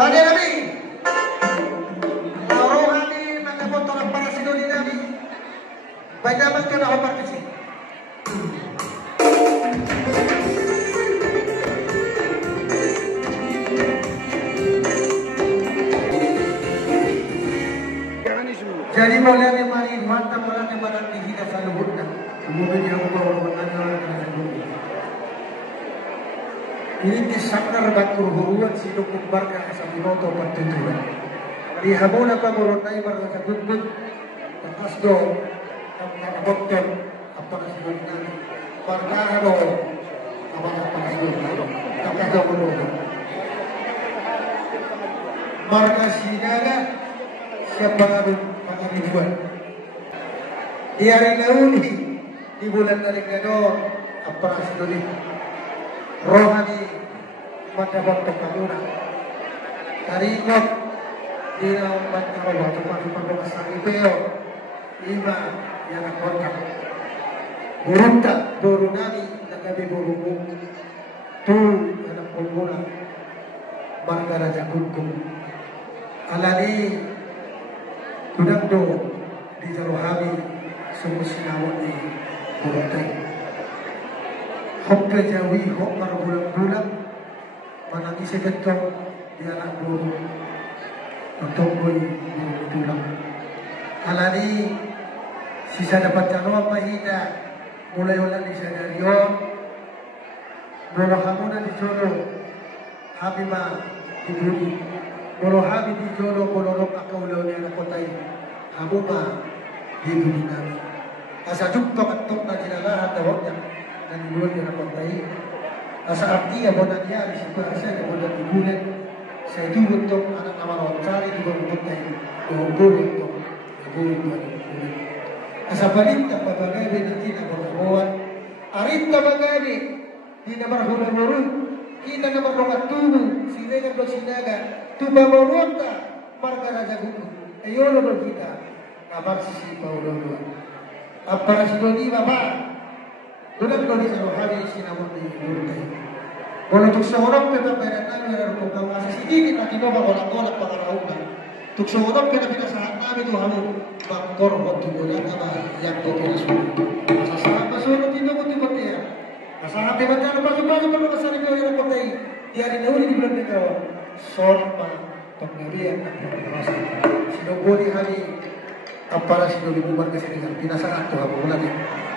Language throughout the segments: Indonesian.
Pada Nabi, rohani mengaboto ng para sa dunia Nabi. Baydaman ka na ako partisi. Jadi mulai ni marin mata mulai ni badan dihina sa lubot na. Kemudian dia membawa menanya dengan dunia. Ini sakar batur huruan sino kumbarka sa minuto pagtuturan. Dihabuna pa mo tayo para sa gudgud. Tapos do ang nakabokton ang pangasigon namin. Pargaharo ang pangasigon namin. Tapos do mo marka sinaga siya pangaribuan. Di hari nauni di bulan Nalikado ang pangasigon namin. Rohani mendapat pengaruh taringot di dalam bantuan waktu pembebasan IPO 5 yang kontak burunta dorunani nagabi burungu tu anak pulmula marga raja kunkum alani kudangdo di jarohami sumber sinawat di buruntai Hokka jawi hok para bulan-bulan manangis seketok di anak guru untuk bui tulang. Alani sisa dapat januan mahina mulai ulang di sadarion bolo hamuna di jono habima di bumi bolo habi di jono bolo rok akau lawan anak kotai habuma di bumi nami asa jumpa ketok na jinalahan dawaknya dan dua yang kontai asa artinya bahwa dia di situ asa yang boleh dibuat saya itu untuk anak nama cari juga untuk kontai untuk asa balita pabagai nanti na berbuat arita bagay di nabar hulurun kita nabar rokat tubuh sinaga bersinaga tuba berwota marga raja gugu ayo lo kita kabar sisi paulo apa sidoni bapak Tulang ko di arohari sinamon di Burday. Kalau untuk seorang kita berenang dengan rukun masih sedikit lagi bawa golak-golak pangarauman. Untuk seorang kita saat nabi itu hamu bakor waktu bulan apa yang berkelas. Masa saat masuk itu betul ya. Masa hati baca baju-baju kalau besar itu yang kotai. Dia di di bulan itu sorma pengabian masa. Sinobo di hari apa sinobo di bubar kesedihan pinasaran tuh bulan ini.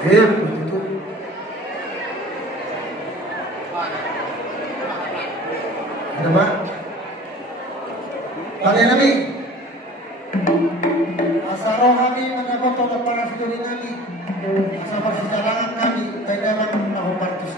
Begitu. Ada Pak? Pada Nabi Asaro kami mendapat tolak para fituri Nabi Asal persidangan kami Tidak dalam menahun partus